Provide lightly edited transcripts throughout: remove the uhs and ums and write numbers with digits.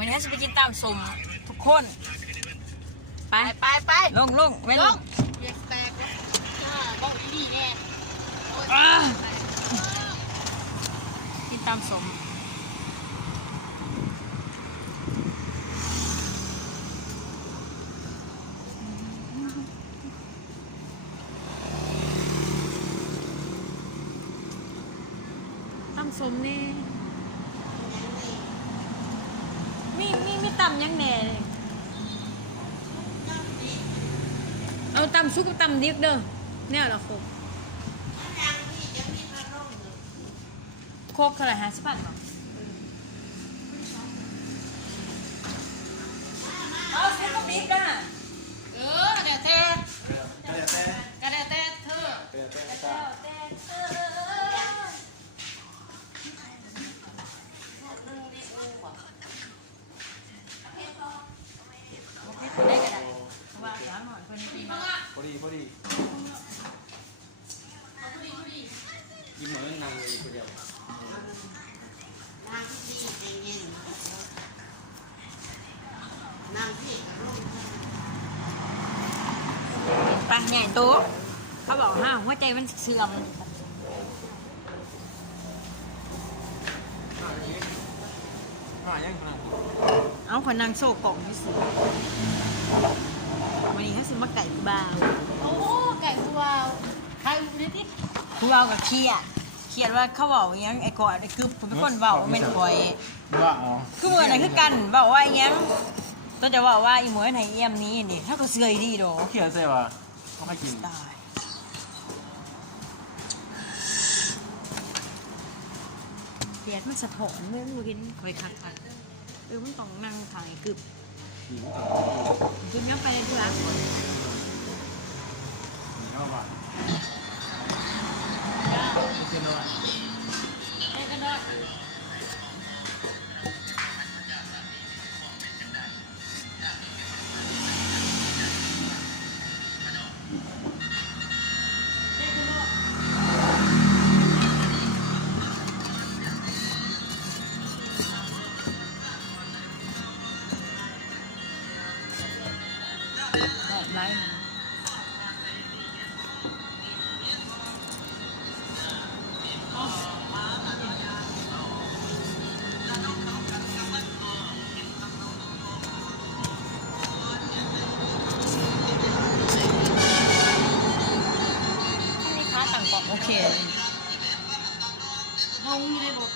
วันนี้จะไปกินตามสมทุกคน ไปลงเว้นลง เรียกแตกวะบอกดีแน่ กินตามสมตำสมนี่มีตำยังแหน่เลยเอาตำซุกกับตำดิบเด้อเนี่ยเหรอโคกเท่าไหร่50 บาทเหรอเอาซุกกับดิบนะกระเดะเต้กระเดะเต้เธอได้ก็ได้เพราะว่าร้านหน่อยคนนี้ดีมาก พอดียิ้มเหมือนนางเลยคนเดียว นางที่ดีใจเย็นนางที่กระรุ่ง ไปใหญ่โต๊ะเขาบอกหัวใจมันเสื่อม ยังขนาด เอาคนนางโซ่กล่องที่สุดวันนี้เขาซื้อมาไก่บ้าว โอ้ไก่ตัวใครดูดิ กูเอากับเขียนว่าเขาบอกยังไอ้กอดไอ้กึบผมเป็นคนเบาเป็นบ่อย ว่าอ๋อ คือเหมือนอะไรคือกันบอกว่ายังตัวจะบอกว่าอีหมวยไทยเอี่ยมนี้นี่ถ้าก็เสื่อยดีโด เขาเขียนใส่ว่าเขาให้กิน ตายเปียดมันสะท้อนเมื่อกูเห็นคอยคักมันต้องนั่งถ่ายกึบกึบยังไปในธุระก่อน เข้ามาเขียนว่า ไอ้กระดกออกไลน์นี่ค้าต่างกล่องโอเค เฮาอยู่ในรถ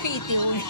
พี่ติวนี่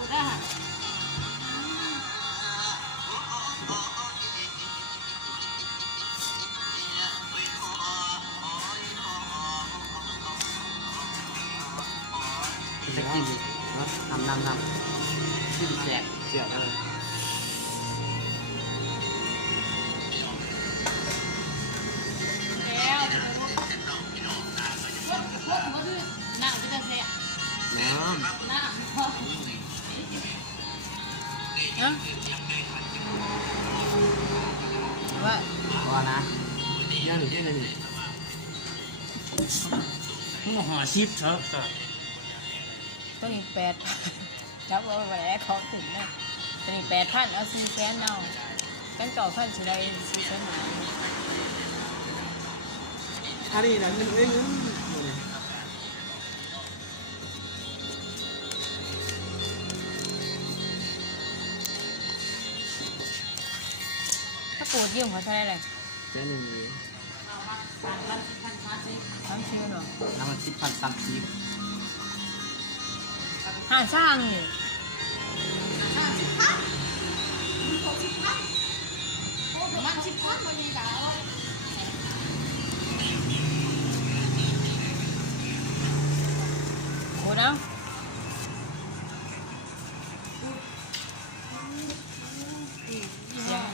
ดูได้ จะกินนำที่แจกเสียบเลย แล้วพวกเขาด้วยหนังจะแสบ น้ หน้า ว่า ำว่านะย่างหรือยังไงนี่มึงบอกหาชิปเถอะ ต้องอีก8 ครับว่าวันแรกเขาถึงนะตอนนี้8,000เอา400,000เอากัน9,000สิได้400,000 อันนี้นะเงินเอ้ยเงิน ถ้าปูดยืมเขาเท่าไหร่เลย เจ๊หนึ่งนี้ 30หรอ น้ำมัน10,030 หาสร้างนี่ มัน10,000บ่ดีกะเอา โหเนาะ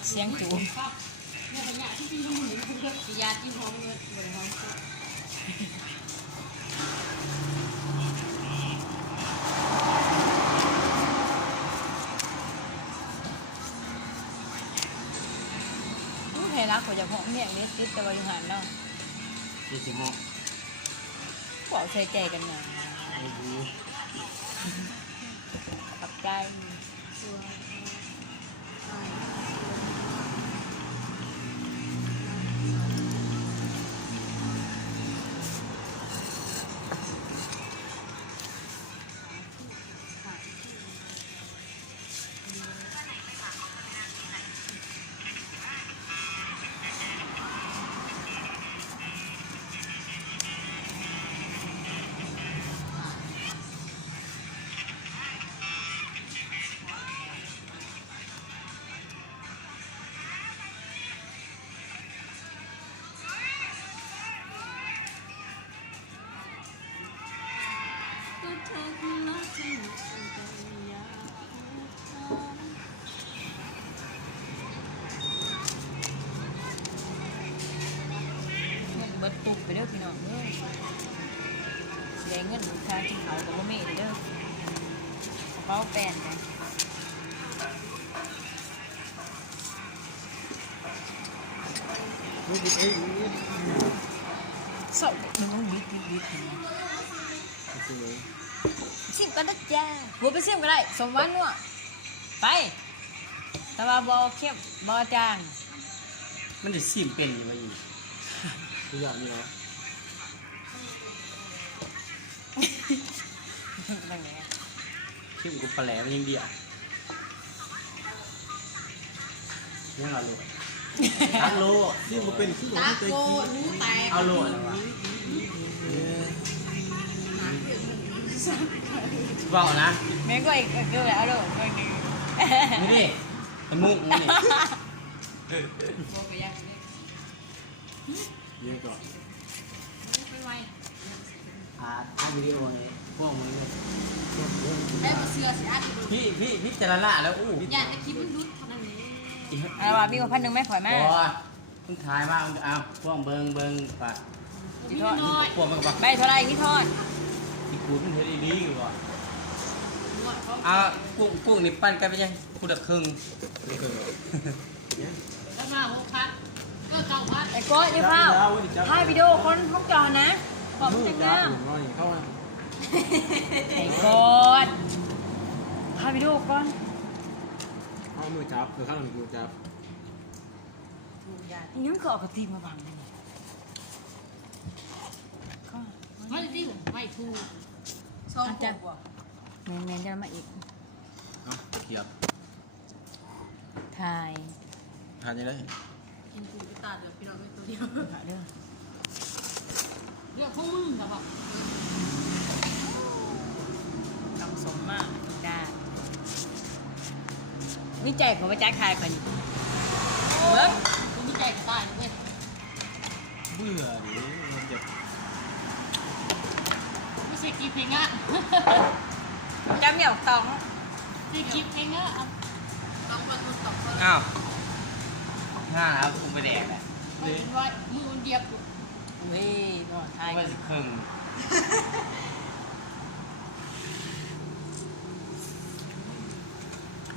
เสียงจู เนี่ยเป็นหยังที่พี่รู้นี่คือสิยาที่ห้องเงินบ่ได้ห้อง ผู้ให้รักกว่าจะห้องเมียงนี้ติดแต่ว่าอยู่หันเนาะ 70โมง บอกใส่ใจกันเนี่ย โอ้โห ปักใจ เงินเบิดตุกไปเด้อพี่น้องเด้อสิได้เงินค่าที่เขากับบ่มีเด้อกระเป๋าแป้นไป ไม่ดิเอ้ย สอบมึงต้องบิดเห็นไหม โอเค ซิมก็ได้จ้าหัวไปซิมก็ได้สมวันนัวไปแต่ว่าบอเข้มบอจาง มันจะซิมเป็นอยู่ว่าอยู่ตัวอย่างนี้เนาะ ตั้งไหน ซิมกูปลาแหลมันยังเดียวยังเอาโลตั้งโลซิมกูเป็นซิมกู ตา ไม่เคย โก กิน หูแตก เอาโลอะไรวะบอกนะ แม่ก็อีกคือแล้วโดดไปนี่ นี่ดิตะมุกนี่ บ่ไปยังเลย เยอะก่อน ไปไว ทำวิดีโอเลยพวกมึงเลย ได้บ่เสือสิอัดดู พี่เจรละแล้วอู้ อย่าตะคิดมันดุดเท่านั้นเอง อะไรวะมีกว่า1,000แม่ข่อยมา บอมึงถ่ายมาเอาพวกเบิงปะ มีน้อย พวกมันก็บอก ใบเท่าไรพี่ทอด ที่กูมันเฮ็ดดีอยู่ว่ะ น้อยเขา เอากุ้งนี่ปั้นกันไปยังกูดักครึ่ง แล้วมา6,000ก็9,000 ไอ้โก้ยี่ข้าวถ่ายวิดีโอคนห้องจอนะขอบคุณนะ เข้ามา ไอ้โก้ถ่ายวิดีโอก่อน เอามือจับข้างมือจับ ยังก็เอากระตีมาบังเลยก็ มันดิไม่ถูกสองกว่า แมนจะมาอีก เอาเกียบ ถ่าย ทานยังไง กินกูไปตาเดี๋ยวพี่น้องไปตัวเดียว ถ่ายเด้อ เรื่องของมึงแบบ ทำสมมากได้วิจัยของวิจัยคายก่อนเบิ้ง กูมีใจกับตายเว้ย เบื่อดิมันจะ ไม่ใช่กีเพลงอ่ะ จำเหนียวตอง ใช่กีเพลงอ่ะต้องมาคนต่อคน อ้าวห้าแล้วกูไปแดกแหละ ไม่ไว้มือมันเดียบ เว้ยนอนถ่าย กูไปสิครึ่ง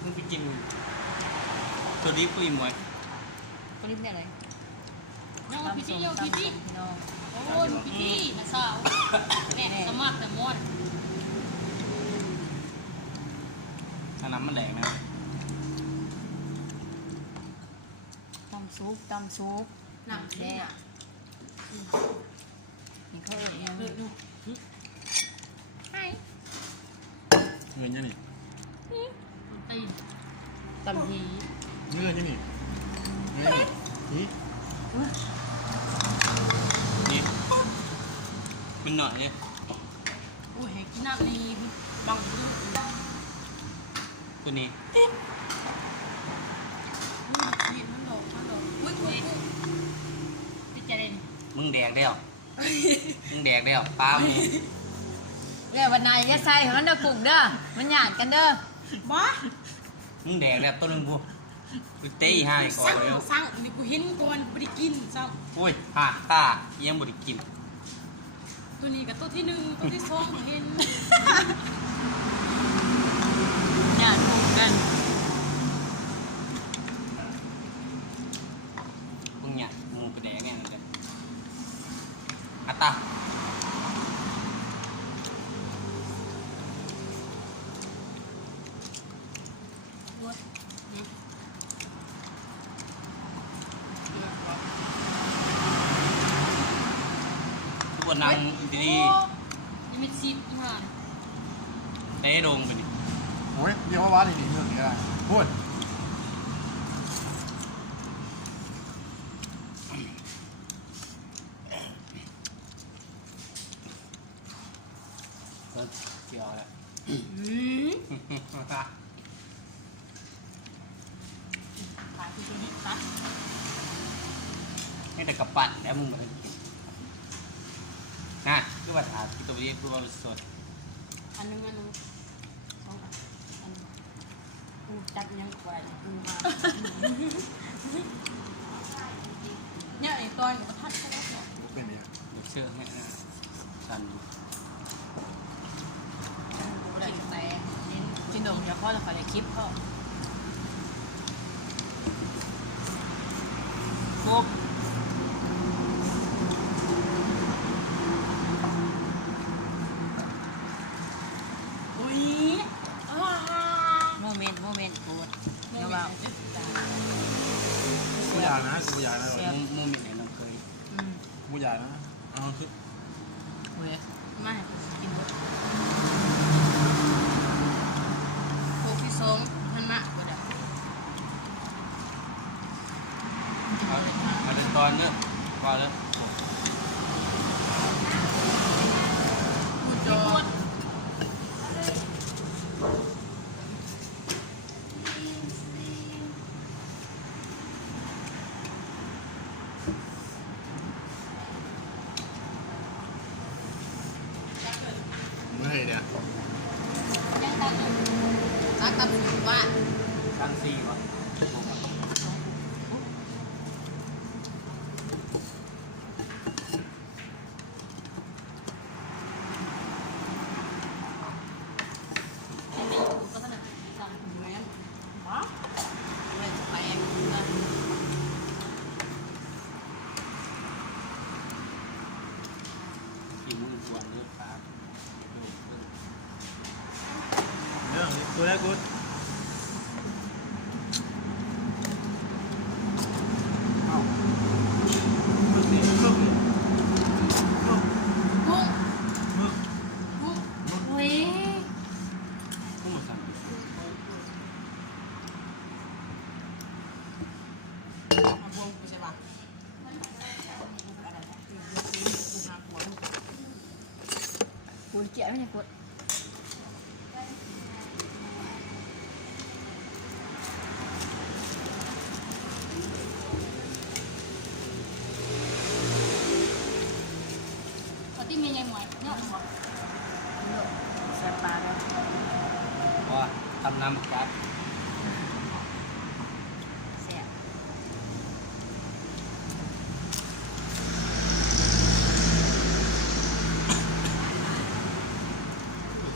มึงไปกินตัวนี้ปุ้ยมวย ก็รีบเนี่ยเลย ยังพิธียังพิธี พี่น้อง โอ้ยพิธีนะส าวแน่สมัครแต่มด น้ำมันแดงนะ ตำซุปตำซุป หนังแซ่บ นี่เขาเอ่ยยัง เลือดดู เงินยังนี่ ตีน ตำหี เงินยังนี่เงินนี่นี่ นี่มันหน่อยเลย อุ้ยให้กินน้ำนี่บังดู ตัวนี้ นี่มันหลอกอุ้ยกูพี่เจเรน มึงแดกได้หรอมึงแดกได้หรอปลามึง เรียกวันนายแกใส่ของมันเด้อปลุกเด้อมันหยาดกันเด้อ บ้า มึงแดกแล้วตัวนึงกูกูเตะให้ก่อนแล้ว สั่งนี่กูเห็นก่อนกูไม่ได้กินซ้ โอ้ยห่าข้ายังบ่ได้กิน ำตัวนี้กับตัวที่หนึ่งตัวที่สองเห็น หยาดปลุกกัน มึงเนี่ยมึงไปแดกไงนั่นแหละอัตตาทุกคนนั่งดี ยังไม่ซีดอีห่าน ๆเตะลงไปดิ โอ้ยเดี๋ยวว่าว่าหนีเมืองนี้ได้พูด เกี่ยวแล้ว ขายที่ตัวนี้ตัด นี่แต่กระปั่นแล้วมึงมากินนะคือว่าถามกินตัวนี้คือว่าสด อันนึงสองอันกูจับยังควายกูมาเนี่ยไอ้ตอนกูทัดเขาแล้ว เป็นเนี่ย ดูเชื่อให้นะสัน กูได้แต่เน้น กินดมเดี๋ยวพ่อจะขอในคลิปพ่อครบ อุ้ย โมเมนต์กูดเดี๋ยวว่า กูอยากนะกูอยากนะ มุมมีไหนน้องเคย กูอยากนะเอาคือ เว้ย ไม่กินโคพี่สงมันมะก็ได้ มาเดินตอนเนอะว่าแล้ว กูจอด เมื่อไหร่เนี่ย ยังตัดตัดตัดว่า ชั้นสี่ก่อน อันนี้กูก็ขนาดสั่งแม่บ้าไม่แปลกนะ กินมือส่วนเลือดปลา เรื่องกูได้กูเอามึงนี่มึง กุ้ง มึง กุ้งเฮ้ย ก็มาสั่ง มาบวงกูใช่ปะ กูเกลียดไม่ใช่กู ปกติมีไงหมวยเนาะหมวย แซ่บปลาด้วย ว่าทำน้ำกัด แซ่บ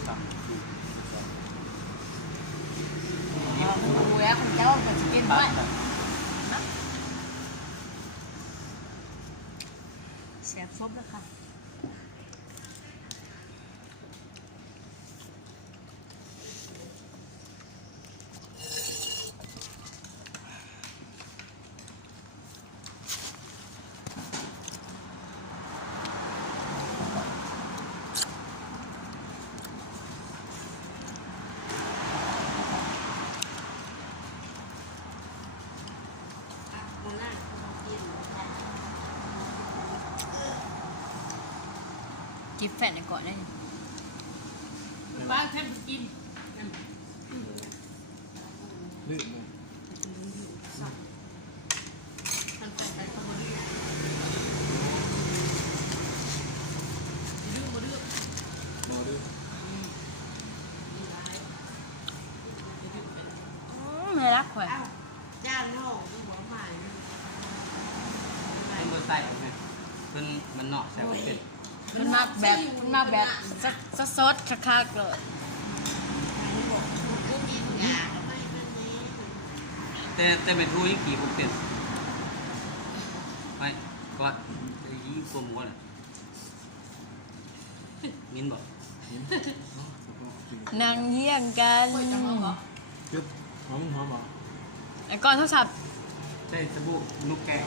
สั่ง กูแอบคุณเจ้าเป็นสกิน ปลา ด้วยแซ่บซบแล้วค่ะ กิฟแฟนในก่อนนี่ บ้านแค่กิน ลื่นเลย ทันแต่ไปขโมยดื้อมาดื้อ มอดื้อ ไม่รักข่อย ย่านนอกหัวใหม่ เป็นเบอร์ใส่ไงเพิ่นมันเนาะใส่บ่เป็น มันมากแบบสดๆคักๆเลย พวกกินยาไม่เป็นนี้ แต่เป็นทูยี่กี่ผมเป็นไม่ก็ยี่กลมก่อนมินบอก ยิ้มเนาะแล้วก็กิน นางเยี่ยงกัน จึ๊บหอมหอมเหรอ ไอ้ก่อนโทรศัพท์ ใช่สบู่นุกแก้ว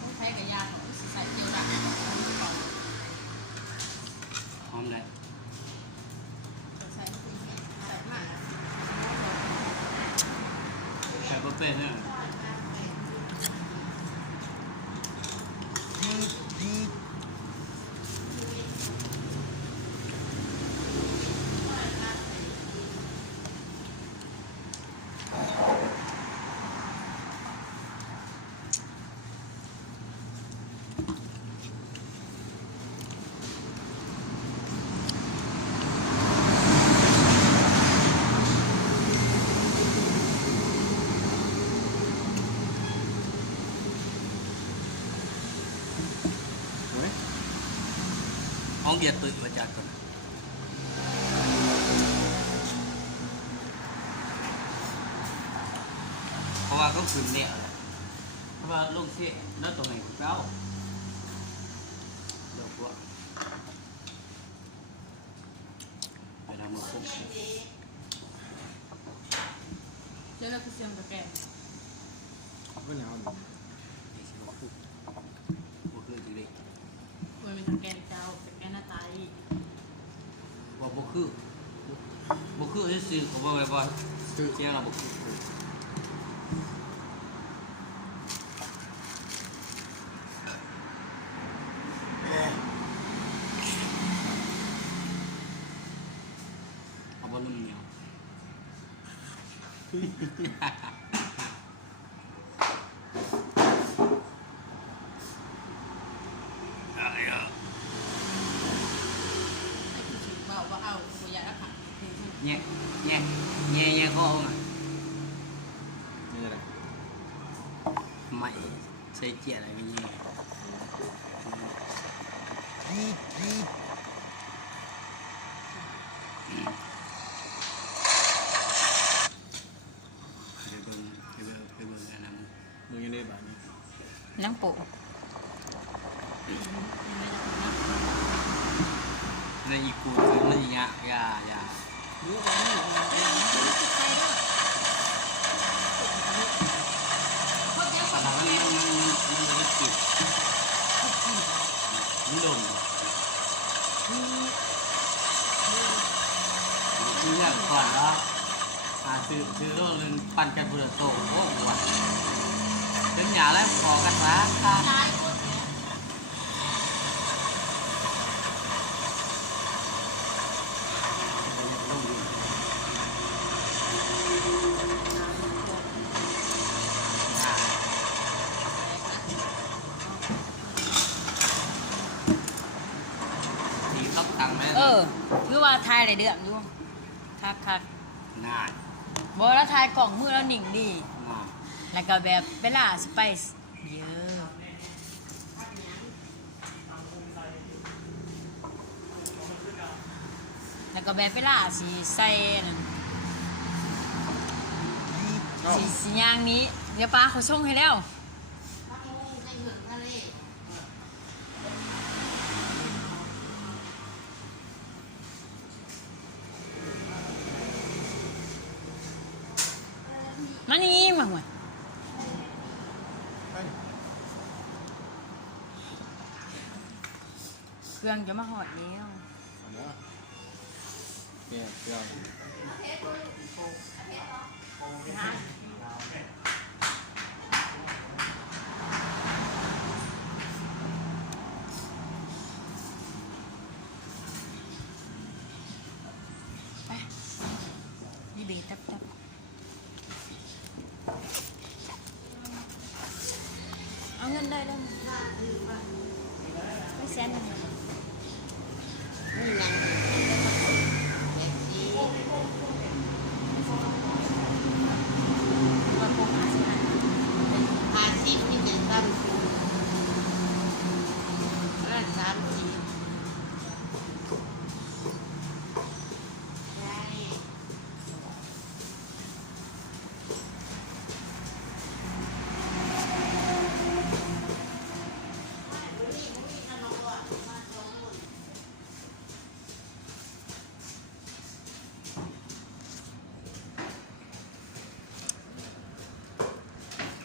ต้องใช้กับยาหน่อยใส่เกี๊ยวดัก หอมเลย ใส่คุยใส่มาก ใส่บ่เป็นเนี่ย เฮ้ย ห้องเดียดตื่นมาจากก่อนเพราะว่าก็คืนเนี่ยเพราะว่าลูกเสียแล้วตัวไหนของเราเดี๋ยวพวกไปทำมาคุก เจ้าเราคือเสียงตะแกรง ก็ยาวอยู่ ไอ้ชิบะคุกบ่คือจริงเลย มันเป็นตะแกรงเจ้าตะแกรงหน้าตาย ว่าบ่คือบ่คือซื่อๆเขาบอกไว้บ่ คือ เจ้าเราบ่คือเอาบ่นุ่มเหนียว อะไรอ่ะ ให้คุณชิมเบาว่าเอาตัวยาละค่ะ nhẹ nhẹ nhẹ nhẹ có không à นี่อะไร mày xây chè lại cái nhẹ cái bừng là nằm มึงยังได้แบบนี้ นางโปะ nó gì cùi nó gì nhạ gà gà รู้ว่าไม่อยู่ในนั้นรู้สึกใจด้วยพวกเจ้า và ของ nó แก nó nó kịp nó đồn cứ là còn đó từ đó lên pan chân vừa tổ ô buồn đến nhà lấy cò cắt lá ย้ายคนเนี่ย thì tóc tăng lên คือว่าทายอะไรเดือดอยู่คัก ngài ๆบอกแล้วทายกล่องมือแล้วหนิ่งดี ngài แล้วก็แบบเวลาสไปซ์เยอะแล้วก็แบบเวลาสีใส่นั่นสีย่างนี้เดี๋ยวป้าเขาชงให้แล้ว พระองค์ในเมืองทะเล มานี่มาหมดเครื่องจะมาหอดแล้ว เอาเนาะเปรี้ยวเปรี้ยว นะ บีตับเอาเงินได้แล้วไม่แสนหนึ่ง นี่นางแท็กซี่ มาโกงหาสินะ พาชีพที่เป็นตั้มร้าน30ใช่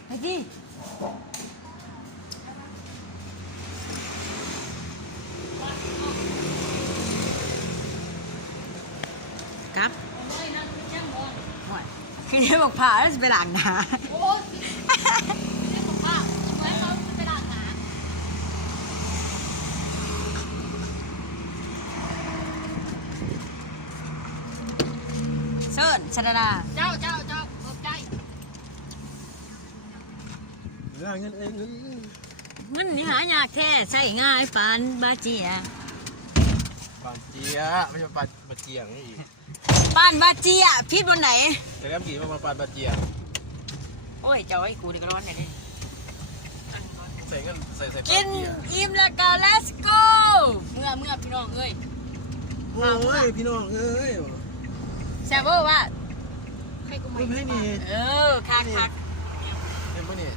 ไอ้กี้ครับหน่อยคือได้บอกผ่าแล้วจะไปหลังนะ โอ้ยไม่ได้บอกว่าเหมือนเขาไปด่าหา เชิญชดาดา เจ้าขอบใจ เรื่องเงินเองเงิน มันนี่หายากแท้ใช่ง่ายปานบาเจีย ปานเจียไม่ใช่ปานบะเจียงนี่อีก ปานบาเจียพิษบนไหน แต่ก็กี่ว่ามาปานบะเจียง โอ้ยเจ้าไอ้กูเด็กร้อนเนี่ยดิ ใส่เงินใส่ปาน กิน เจีย อิ่มแล้วก็ let's go เมื่อพี่น้องเอ้ย โอ้ยพี่น้องเอ้ย แซ่บเวอร์ว่า ใครกู ไม่ ไม่ ให้นี่ เออคัก เห็นปะนี่